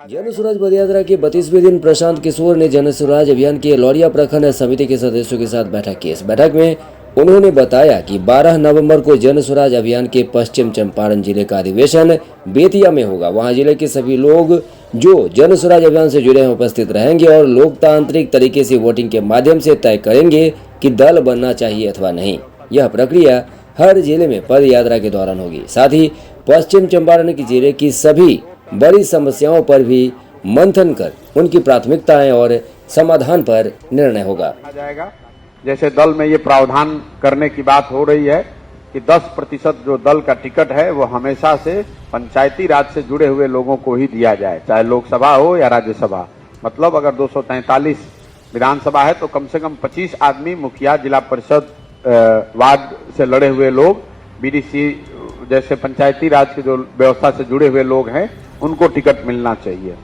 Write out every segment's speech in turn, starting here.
जन स्वराज पदयात्रा के 32वें दिन प्रशांत किशोर ने जन स्वराज अभियान की लौरिया प्रखंड समिति के सदस्यों के साथ बैठक की। इस बैठक में उन्होंने बताया कि 12 नवंबर को जन स्वराज अभियान के पश्चिम चंपारण जिले का अधिवेशन बेतिया में होगा। वहां जिले के सभी लोग जो जन स्वराज अभियान से जुड़े हैं उपस्थित रहेंगे और लोकतांत्रिक तरीके से वोटिंग के माध्यम से तय करेंगे कि दल बनना चाहिए अथवा नहीं। यह प्रक्रिया हर जिले में पद यात्रा के दौरान होगी। साथ ही पश्चिम चंपारण की जिले की सभी बड़ी समस्याओं पर भी मंथन कर उनकी प्राथमिकताएं और समाधान पर निर्णय होगा। जैसे दल में ये प्रावधान करने की बात हो रही है कि 10% जो दल का टिकट है वो हमेशा से पंचायती राज से जुड़े हुए लोगों को ही दिया जाए, चाहे लोकसभा हो या राज्यसभा। मतलब अगर 243 विधानसभा है तो कम से कम 25 आदमी मुखिया, जिला परिषद, वार्ड से लड़े हुए लोग, बीडीसी जैसे पंचायती राज की जो व्यवस्था से जुड़े हुए लोग हैं उनको टिकट मिलना चाहिए।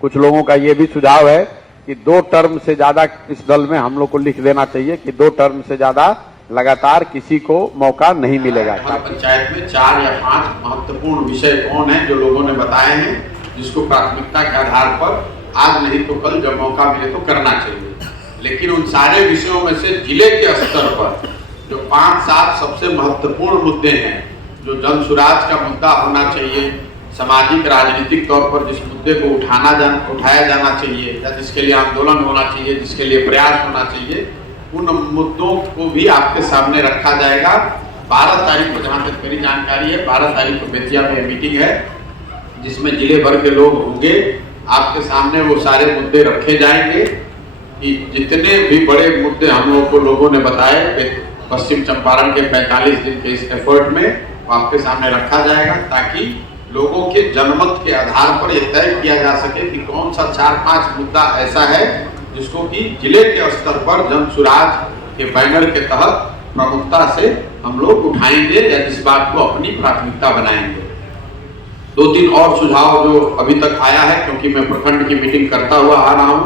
कुछ लोगों का ये भी सुझाव है कि 2 टर्म से ज्यादा इस दल में हम लोग को लिख देना चाहिए कि 2 टर्म से ज्यादा लगातार किसी को मौका नहीं मिलेगा। पंचायत में 4 या 5 महत्वपूर्ण विषय कौन है जो लोगों ने बताए हैं, जिसको प्राथमिकता के आधार पर आज नहीं तो कल जब मौका मिले तो करना चाहिए। लेकिन उन सारे विषयों में से जिले के स्तर पर जो 5-7 सबसे महत्वपूर्ण मुद्दे हैं, जो जन स्वराज का मुद्दा होना चाहिए, सामाजिक राजनीतिक तौर पर जिस मुद्दे को उठाया जाना चाहिए या जिसके लिए आंदोलन होना चाहिए, जिसके लिए प्रयास होना चाहिए, उन मुद्दों को भी आपके सामने रखा जाएगा। 12 तारीख को, जहाँ तक मेरी जानकारी है, 12 तारीख को बेतिया में मीटिंग है जिसमें जिले भर के लोग होंगे। आपके सामने वो सारे मुद्दे रखे जाएंगे कि जितने भी बड़े मुद्दे हम लोगों ने बताए पश्चिम चंपारण के 45 दिन के इस एफर्ट में, वो आपके सामने रखा जाएगा ताकि लोगों के जनमत के आधार पर यह तय किया जा सके कि कौन सा 4-5 मुद्दा ऐसा है जिसको कि जिले के स्तर पर जन स्वराज के बैनर के तहत प्रमुखता से हम लोग उठाएंगे या जिस बात को अपनी प्राथमिकता बनाएंगे। 2-3 और सुझाव जो अभी तक आया है, क्योंकि मैं प्रखंड की मीटिंग करता हुआ आ रहा हूँ,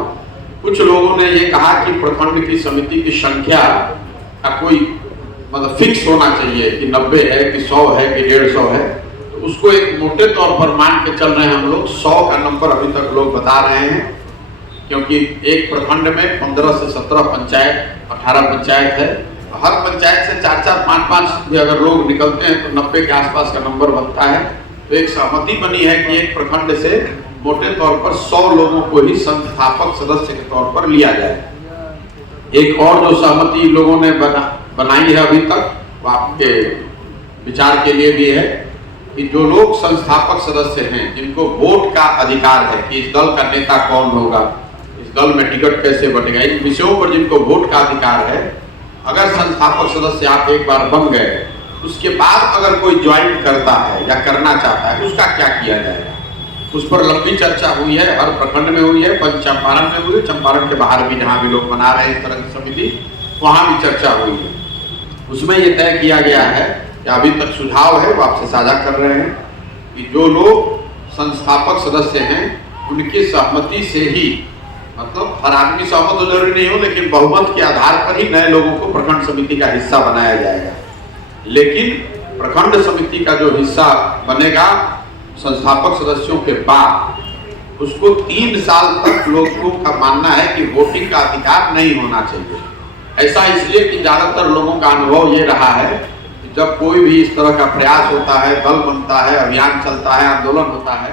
कुछ लोगों ने ये कहा कि प्रखंड की समिति की संख्या का कोई मतलब फिक्स होना चाहिए कि 90 है कि 100 है कि 150 है। उसको एक मोटे तौर पर मान के चल रहे हैं हम लोग। 100 का नंबर अभी तक लोग बता रहे हैं, क्योंकि एक प्रखंड में 15 से 17 पंचायत, 18 पंचायत है। हर पंचायत से 4-4, 5-5 भी अगर लोग निकलते हैं तो 90 के आसपास का नंबर बनता है। तो एक सहमति बनी है कि एक प्रखंड से मोटे तौर पर 100 लोगों को ही संस्थापक सदस्य के तौर पर लिया जाए। एक और जो सहमति लोगों ने बनाई है अभी तक, वो आपके विचार के लिए भी है कि जो लोग संस्थापक सदस्य हैं, जिनको वोट का अधिकार है कि इस दल का नेता कौन होगा, इस दल में टिकट कैसे बटेगा, इन विषयों पर जिनको वोट का अधिकार है, अगर संस्थापक सदस्य आप एक बार बन गए, उसके बाद अगर कोई ज्वाइन करता है या करना चाहता है, उसका क्या किया जाएगा, उस पर लंबी चर्चा हुई है। हर प्रखंड में हुई है, चंपारण में हुई है, चंपारण के बाहर भी जहाँ भी लोग बना रहे हैं इस तरह की समिति, वहाँ भी चर्चा हुई है। उसमें ये तय किया गया है, अभी तक सुझाव है वो आपसे साझा कर रहे हैं, कि जो लोग संस्थापक सदस्य हैं उनकी सहमति से ही, मतलब हर आदमी सहमत हो जरूरी नहीं हो, लेकिन बहुमत के आधार पर ही नए लोगों को प्रखंड समिति का हिस्सा बनाया जाएगा। लेकिन प्रखंड समिति का जो हिस्सा बनेगा संस्थापक सदस्यों के बाद, उसको 3 साल तक लोगों का मानना है कि वोटिंग का अधिकार नहीं होना चाहिए। ऐसा इसलिए कि ज्यादातर लोगों का अनुभव ये रहा है जब कोई भी इस तरह का प्रयास होता है, दल बनता है, अभियान चलता है, आंदोलन होता है,